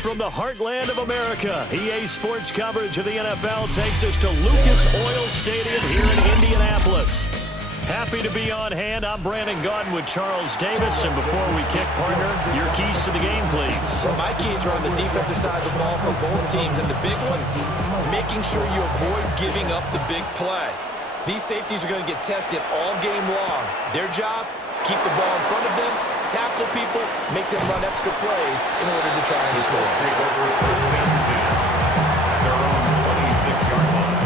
From the heartland of America, EA Sports coverage of the NFL takes us to Lucas Oil Stadium here in Indianapolis. Happy to be on hand. I'm Brandon Gaudin with Charles Davis. And before we kick, partner, your keys to the game, please. Well, my keys are on the defensive side of the ball for both teams. And the big one, making sure you avoid giving up the big play. These safeties are going to get tested all game long. Their job, keep the ball in front of them, tackle people, make them run extra plays in order to try and score. First down 10 at their own 26-yard line.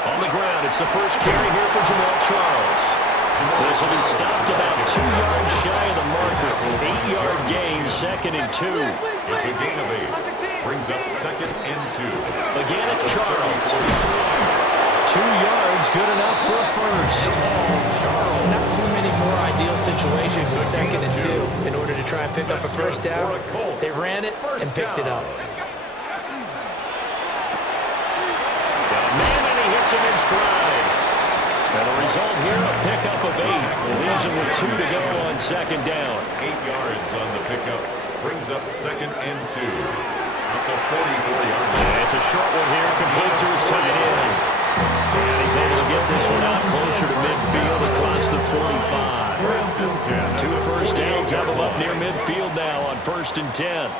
On the ground, it's the first carry here for Jamal Charles. This will be stopped about 2 yards shy of the marker. 8-yard gain, 2nd and 2. It's a gain of 8. Brings up 2nd and 2. Again, it's Charles. 2 yards, good enough for a first. Not too many more ideal situations in 2nd and 2 in order to try and pick up a first down. They ran it and picked it up. Got a man, and he hits him in stride. And the result here, a pickup of 8. Leaves him with 2 to go on 2nd down. 8 yards on the pickup. Brings up 2nd and 2. At the 44-yard line. It's a short one here, complete to his tight end. And he's able to get this one out closer to midfield across the 45. 2 first downs have him up near midfield now on 1st and 10.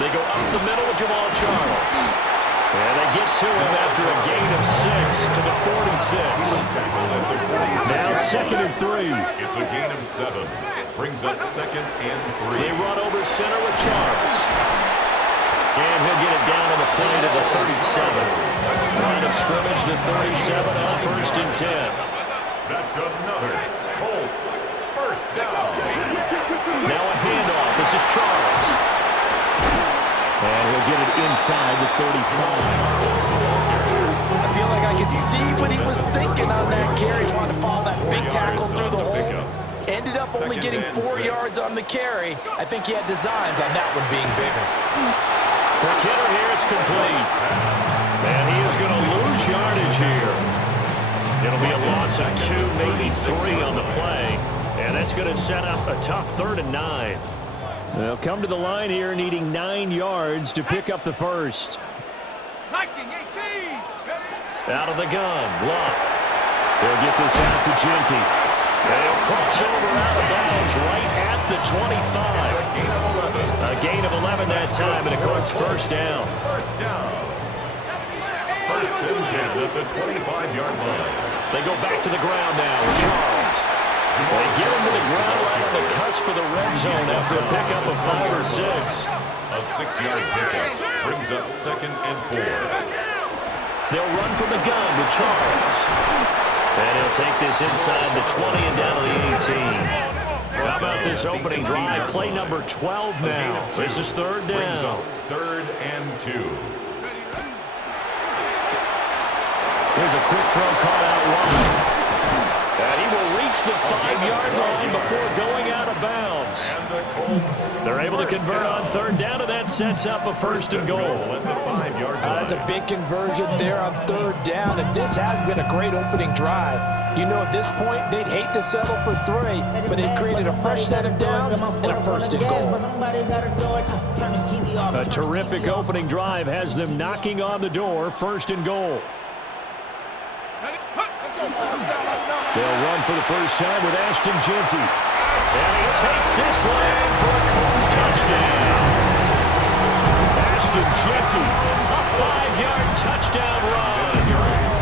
They go up the middle with Jamal Charles. And they get to him after a gain of 6 to the 46. Now 2nd and 3. It's a gain of 7. Brings up 2nd and 3. They run over center with Charles. And he'll get it down on the play to the 37. Line of scrimmage to 37 on 1st and 10. That's another Colts first down. Now a handoff. This is Charles. And he'll get it inside the 35. I feel like I could see what he was thinking on that carry. He wanted to follow that big tackle through the hole. Ended up only getting 4 yards on the carry. I think he had designs on that one being bigger. For Kidder here, it's complete. And he is going to lose yardage here. It'll be a loss of 2, maybe 3 on the play. And that's going to set up a tough 3rd and 9. They'll come to the line here needing 9 yards to pick up the first. Out of the gun, Luck. They'll get this out to Genty. They'll cross over out of bounds right at the 25. A gain of 11 that time, and a Colts first down. First down. 1st and 10 at the 25-yard line. They go back to the ground now with Charles. They get him to the ground right on the cusp of the red zone after a pickup of 5 or 6. A 6-yard pickup brings up 2nd and 4. They'll run from the gun with Charles. And he'll take this inside the 20 and down to the 18. How about this opening drive? Play number 12 now. This is 3rd down. Brings up 3rd and 2. Here's a quick throw caught out wide. And he will reach the 5-yard line before going out of bounds. And the Colts. They're able to convert on 3rd down, and that sets up a 1st and goal. At the 5-yard line. That's a big conversion there on 3rd down, and this has been a great opening drive. You know, at this point, they'd hate to settle for 3, but they've created a fresh set of downs and a 1st and goal. A terrific opening drive has them knocking on the door, 1st and goal. They'll run for the first time with Ashton Genty. And he takes this one for a Colts touchdown. Ashton Genty, a 5-yard touchdown run.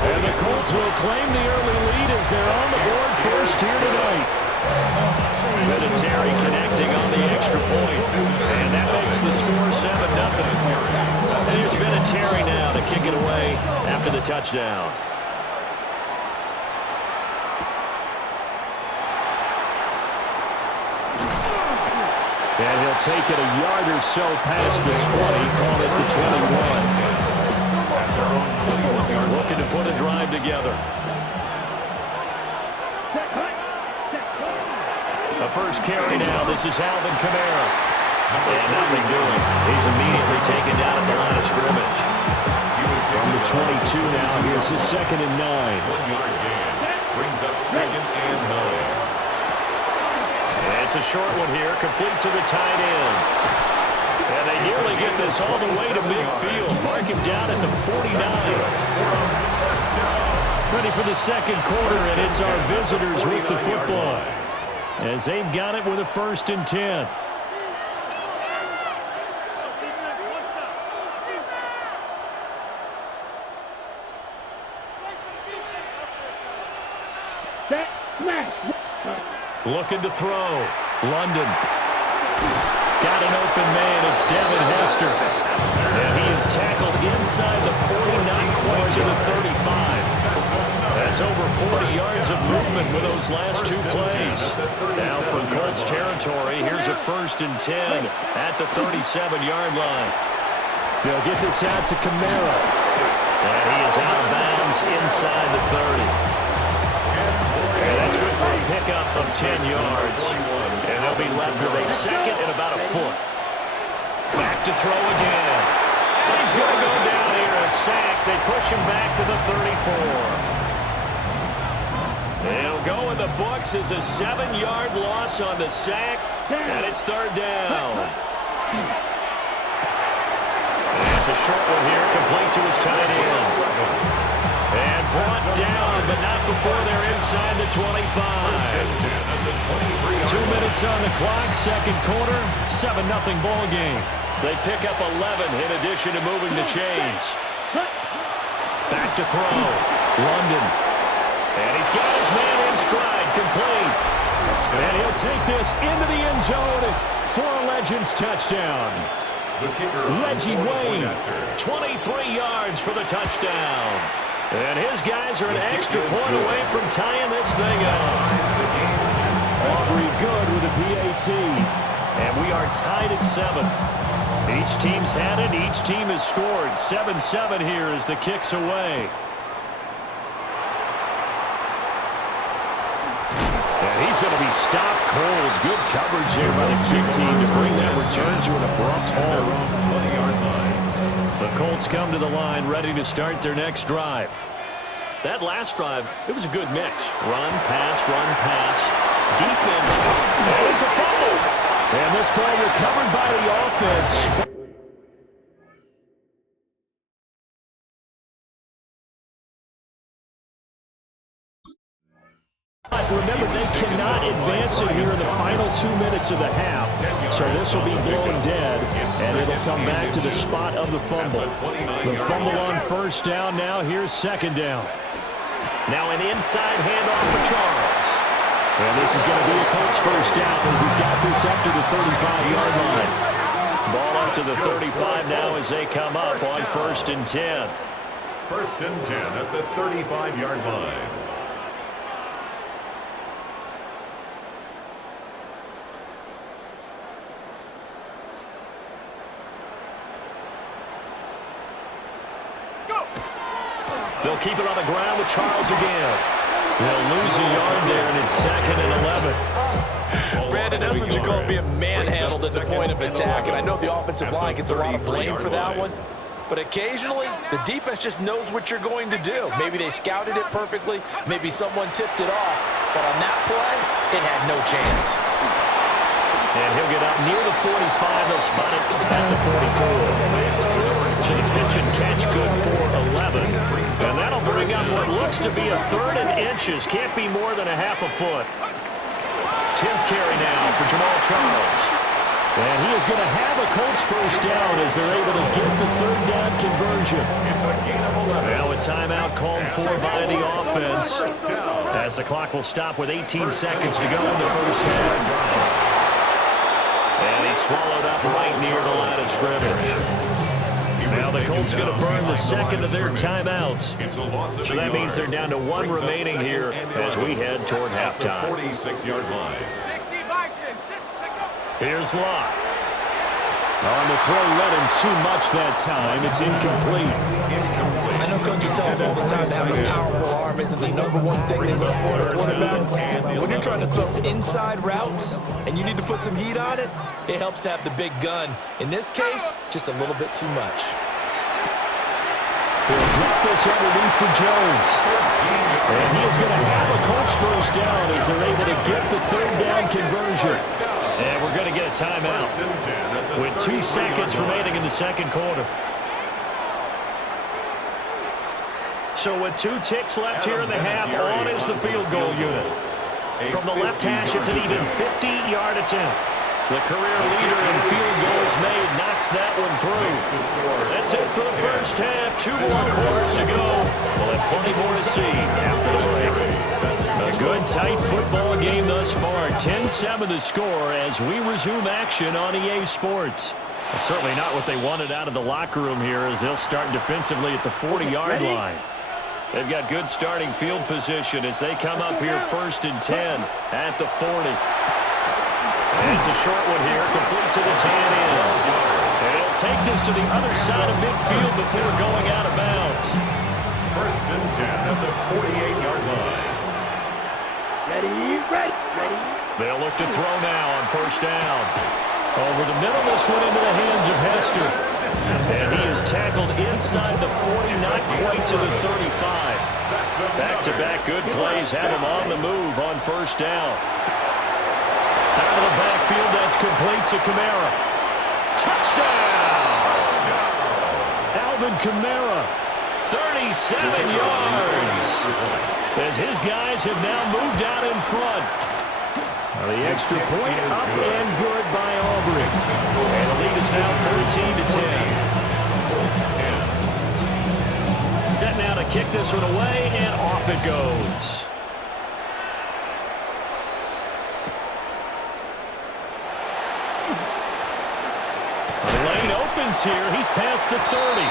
And the Colts will claim the early lead as they're on the board first here tonight. Vinatieri connecting on the extra point. And that makes the score 7-0. And here's Vinatieri now to kick it away after the touchdown. And he'll take it a yard or so past the 20, call it the 21. Looking to put a drive together. The first carry now. This is Alvin Kamara. And nothing doing. He's immediately taken down at the line of scrimmage. From the 22 now, here's the 2nd and 9. 1 yard gain. Brings up 2nd and 9. And it's a short one here, complete to the tight end. And they nearly get this all the way to midfield. Mark him down at the 49. Ready for the 2nd quarter, and it's our visitors with the football, as they've got it with a 1st and 10. Looking to throw. London. Got an open man. It's Devin Hester. And he is tackled inside the 40, not quite to the 35. That's over 40 yards of movement with those last 2 plays. Now from Colts territory, here's a 1st and 10 at the 37-yard line. They'll get this out to Kamara. And he is out of bounds inside the 30. And that's good for a pickup of 10 yards. And they'll be left with a 2nd and about a foot. Back to throw again. He's going to go down here, a sack. They push him back to the 34. It'll go in the books as a 7-yard loss on the sack. And it's 3rd down. And it's a short one here, complete to his tight end. And brought down, but not before they're inside the 25. 2 minutes on the clock, 2nd quarter, 7-0 ball game. They pick up 11 in addition to moving the chains. Back to throw. London. And he's got his man in stride, complete. And he'll take this into the end zone for a Legends touchdown. Reggie Wayne, 23 yards for the touchdown. And his guys are an extra point away from tying this thing up. Aubrey good with a PAT. And we are tied at 7. Each team's had it. Each team has scored. 7-7 here as the kick's away. And he's going to be stopped cold. Good coverage here by the kick team to bring that return to an abrupt halt. 20-yard line. The Colts come to the line ready to start their next drive. That last drive, it was a good mix. Run, pass, defense. And it's a fumble. And this ball recovered by the offense. Remember, they cannot advance it here in the final 2 minutes of the half. So this will be blown dead, and it'll come back to the spot of the fumble. The fumble on 1st down now. Here's 2nd down. Now an inside handoff for Charles. And this is going to be a Colts 1st down as he's got this up to the 35-yard line. Ball up to the 35 now as they come up on 1st and 10. 1st and 10 at the 35-yard line. They'll keep it on the ground with Charles again. They'll lose a yard there, and it's 2nd and 11. Brandon, that's what you call being manhandled at the point of attack. And I know the offensive line gets a lot of blame for that one. But occasionally, the defense just knows what you're going to do. Maybe they scouted it perfectly. Maybe someone tipped it off. But on that play, it had no chance. And he'll get up near the 45. They'll spot it at the 44. So the pitch and catch good for 11. And that'll bring up what looks to be a 3rd and inches. Can't be more than a half a foot. 10th carry now for Jamal Charles. And he is going to have a Colts 1st down as they're able to get the 3rd down conversion. Now a timeout called for by the offense, as the clock will stop with 18 seconds to go in the 1st half. And he's swallowed up right near the line of scrimmage. Now the Colts going to burn the 2nd of their timeouts. So that means they're down to 1 remaining here as we head toward halftime. 46-yard line. Here's Locke. On the throw, led him too much that time. It's incomplete. I know coaches tell us all the time to have a powerful arm isn't the #1 thing they look for in a quarterback. When you're trying to throw inside routes and you need to put some heat on it, it helps to have the big gun. In this case, just a little bit too much. He'll drop this underneath for Jones. And he is going to have a Colts first down as they're able to get the third down conversion. And we're going to get a timeout with 2 seconds remaining in the second quarter. So with 2 ticks left here in the half, on is the field goal unit. From the left hash, it's an even 50-yard attempt. The career leader in field goals made knocks that one through. That's it for the first half. 2 more quarters to go. We'll have plenty more to see after the break. A good, tight football game thus far. 10-7 the score as we resume action on EA Sports. Well, certainly not what they wanted out of the locker room here as they'll start defensively at the 40-yard line. They've got good starting field position as they come up here 1st and 10 at the 40. And it's a short one here, complete to the tan end. And he'll take this to the other side of midfield before going out of bounds. 1st and 10 at the 48-yard line. Ready. They'll look to throw now on 1st down. Over the middle, this one into the hands of Hester. And he is tackled inside the 40, not quite to the 35. Back-to-back good plays have him on the move on 1st down. Out of the backfield, that's complete to Kamara. Touchdown! Alvin Kamara, 37 yards. As his guys have now moved out in front. The extra point up and good by Aubrey. And the lead is now 14-10. Set now to kick this one away, and off it goes. The lane opens here. He's past the 30.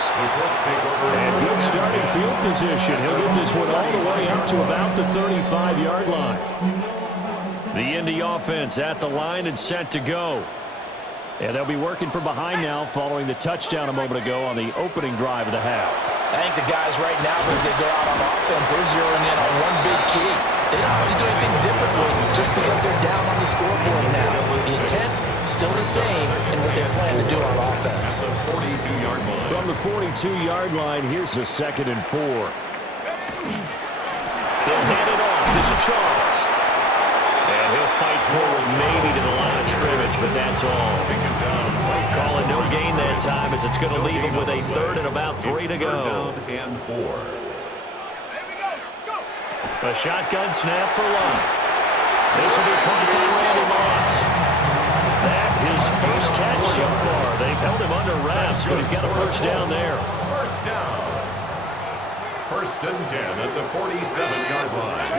And good starting field position. He'll get this one all the way up to about the 35-yard line. The Indy offense at the line and set to go. And they'll be working from behind now following the touchdown a moment ago on the opening drive of the half. I think the guys right now, as they go out on offense, they're zeroing in on one big key. They don't have to do anything differently just because they're down on the scoreboard now. The intent, still the same in what they're planning to do on offense. From the 42-yard line, here's a 2nd and 4. They'll hand it off. This is Charles. And he'll fight forward maybe to the line of scrimmage, but that's all. Call it no gain that time as it's going to leave him with a 3rd and about 3 to go. A shotgun snap for Love. This will be caught by Randy Moss. That his first catch so far. They've held him under wraps, but he's got a 1st down there. 1st down. 1st and 10 at the 47-yard line.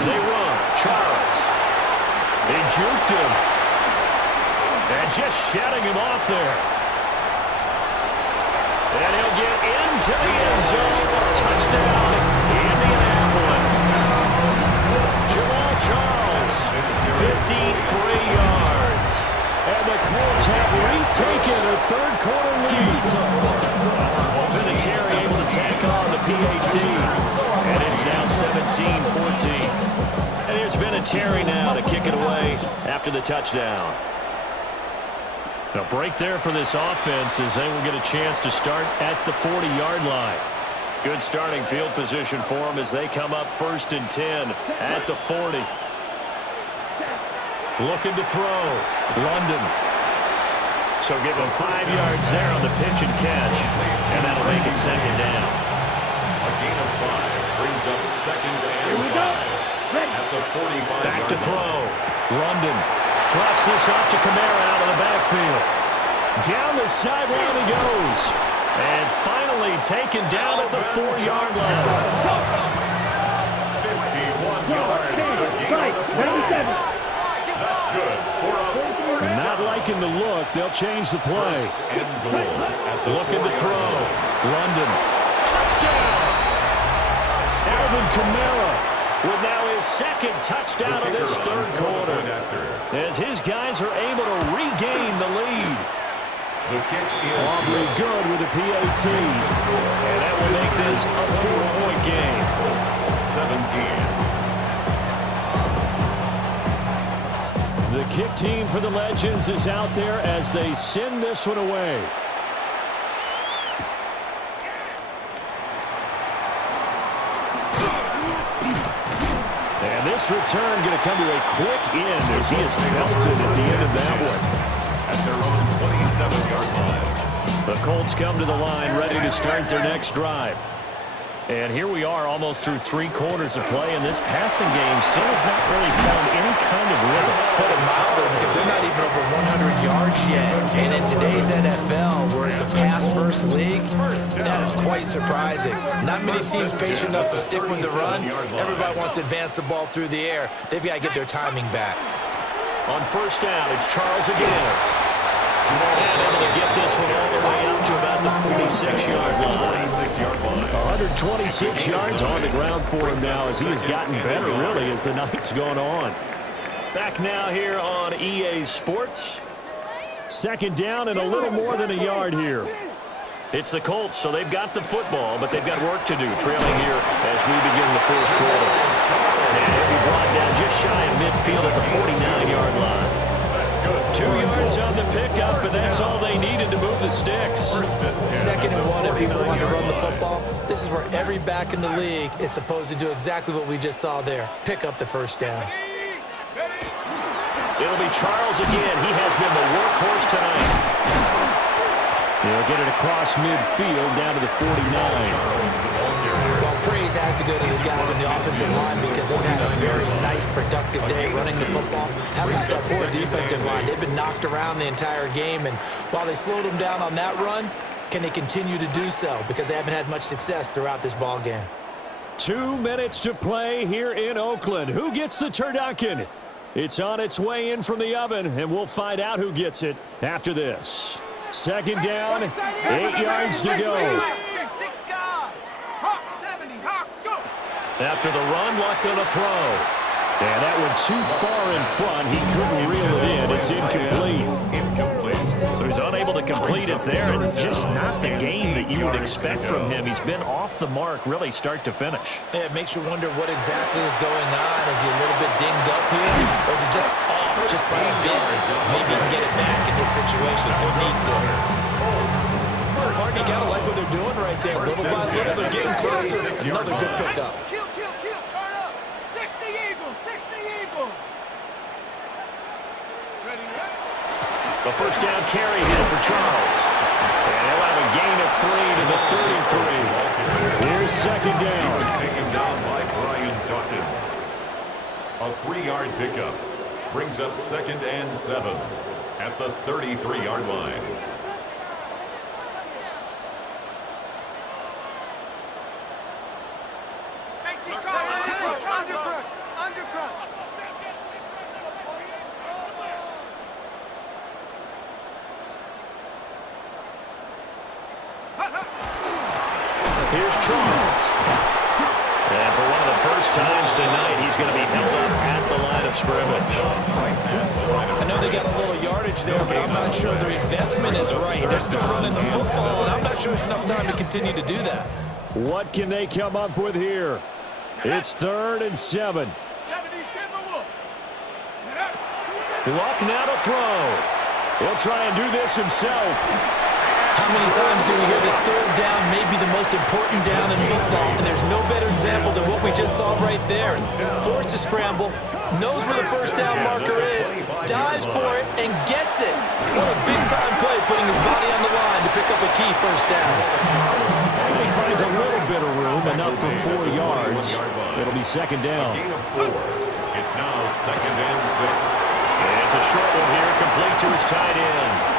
They run. Charles. They juked him. And just shutting him off there. And he'll get into the end zone. Touchdown, Indianapolis. Jamal Charles, 53 yards. And the Colts have retaken a 3rd quarter lead. Vinatieri able to tack on the PAT. And it's now 17-14. And here's Vinatieri now to kick it away after the touchdown. A break there for this offense as they will get a chance to start at the 40-yard line. Good starting field position for them as they come up 1st and 10 at the 40. Looking to throw. London. So give him 5 yards there on the pitch and catch. And that'll make it 2nd down. A gain of 5 brings up 2nd and 5 at the 45. Back to throw. London drops this off to Kamara out of the backfield. Down the sideline he goes. And finally taken down at the 4-yard line. 51 yards. That's good. Not liking the look. They'll change the play. Looking to throw. London. Touchdown! Alvin Kamara with now his 2nd touchdown of this 3rd quarter. As his guys are able to regain the lead. The kick is Aubrey good with a PAT. And that will make this a 4-point game. 17. The kick team for the Legends is out there as they send this one away. And this return going to come to a quick end as he is belted at the end of that one. At their own 27-yard line. The Colts come to the line ready to start their next drive. And here we are almost through 3 quarters of play, and this passing game still has not really found any kind of rhythm. Put it mildly, because they're not even over 100 yards yet. And in today's NFL, where it's a pass-first league, that is quite surprising. Not many teams patient enough to stick with the run. Everybody wants to advance the ball through the air. They've got to get their timing back. On first down, it's Charles again. And able to get this one all the way up to about the 46-yard line. 126 yards on the ground for him now as he has gotten better, really, as the night's gone on. Back now here on EA Sports. Second down and a little more than a yard here. It's the Colts, so they've got the football, but they've got work to do, trailing here as we begin the fourth quarter. And he'll be brought down just shy of midfield at the 49-yard line. 2 yards on the pickup, but that's all they needed to move the sticks. 2nd and 1, and people want to run the football. This is where every back in the league is supposed to do exactly what we just saw there. Pick up the first down. It'll be Charles again. He has been the workhorse tonight. He'll get it across midfield down to the 49. Well, praise has to go to the guys on the offensive line because they've had a very nice, productive day running the football. How about that poor defensive line? They've been knocked around the entire game, and while they slowed them down on that run, can they continue to do so? Because they haven't had much success throughout this ball game. 2 minutes to play here in Oakland. Who gets the turducken? It's on its way in from the oven, and we'll find out who gets it after this. Second down, 8 yards to go. After the run, Luck on a throw. And that one too far in front. He couldn't reel it in. It's incomplete. So he's unable to complete it there, and just not the game that you would expect from him. He's been off the mark, really, start to finish. Yeah, it makes you wonder what exactly is going on. Is he a little bit dinged up here, or is he just off just by a bit? Maybe he can get it back in this situation. He'll need to. Partner, you got to like what they're doing right there. Little by little, they're getting closer. Another good pickup. Turn up. 60 Eagles, 60 Eagles. Ready? The first down carry here for Charles. And he'll have a gain of 3 to the 33. Here's second down. Taken down by Brian Dawkins. A 3-yard pickup brings up 2nd and 7 at the 33-yard line. Here's Charles. And for one of the first times tonight, he's going to be held up at the line of scrimmage. I know they got a little yardage there, but I'm not sure their investment is right. They're still running the football, and I'm not sure there's enough time to continue to do that. What can they come up with here? It's 3rd and 7. Luck now to throw. He'll try and do this himself. How many times do we hear that third down may be the most important down in football, and there's no better example than what we just saw right there. Forced to scramble, knows where the first down marker is, dives for it, and gets it. What a big-time play, putting his body on the line to pick up a key first down. And he finds a little bit of room, enough for 4 yards. It'll be second down. It's now 2nd and 6. It's a short one here, complete to his tight end.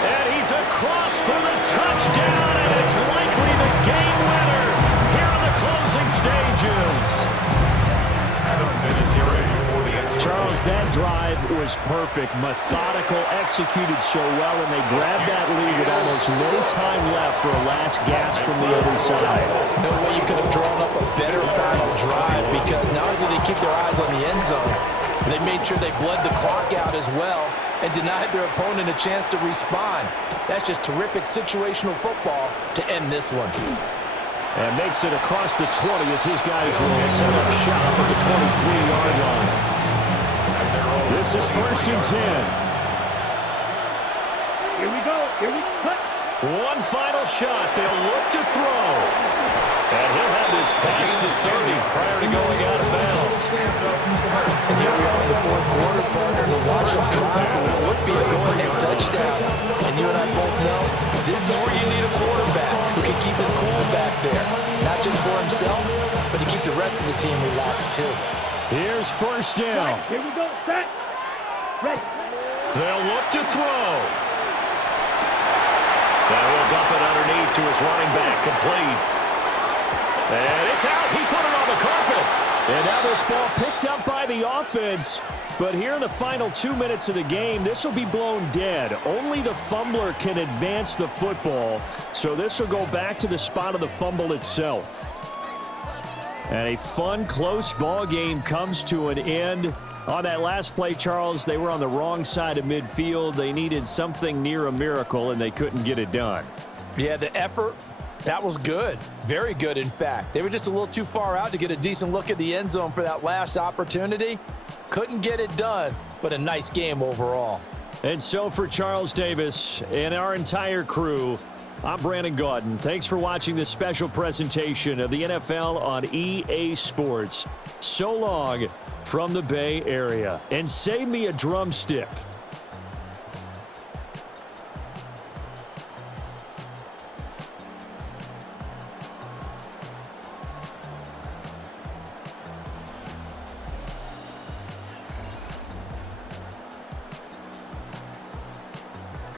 And he's across for the touchdown, and it's likely the game winner here in the closing stages. Charles, that drive was perfect, methodical, executed so well, and they grabbed that lead with almost no time left for a last gasp from the other side. No way you could have drawn up a better final drive, because not only did they keep their eyes on the end zone, they made sure they bled the clock out as well. and denied their opponent a chance to respond. That's just terrific situational football to end this one. And makes it across the 20 as his guys will set up shop at the 23-yard line. This is 1st and 10. Here we go. Here we go. One final shot. They'll look to throw. And he'll have this past the 30 prior to going out of bounds. And here we are in the 4th quarter, partner, to watch them drive for what would be a go-ahead touchdown. And you and I both know this is where you need a quarterback who can keep his cool back there. Not just for himself, but to keep the rest of the team relaxed too. Here's 1st down. Here we go. Set. Ready. They'll look to throw. And he'll dump it underneath to his running back, complete. And it's out. He put it on the carpet. And now this ball picked up by the offense. But here in the final 2 minutes of the game, this will be blown dead. Only the fumbler can advance the football. So this will go back to the spot of the fumble itself. And a fun, close ball game comes to an end. On that last play, Charles, they were on the wrong side of midfield. They needed something near a miracle, and they couldn't get it done. Yeah, the effort, that was good. Very good, in fact. They were just a little too far out to get a decent look at the end zone for that last opportunity. Couldn't get it done, but a nice game overall. And so for Charles Davis and our entire crew, I'm Brandon Gaudin. Thanks for watching this special presentation of the NFL on EA Sports. So long from the Bay Area. And save me a drumstick.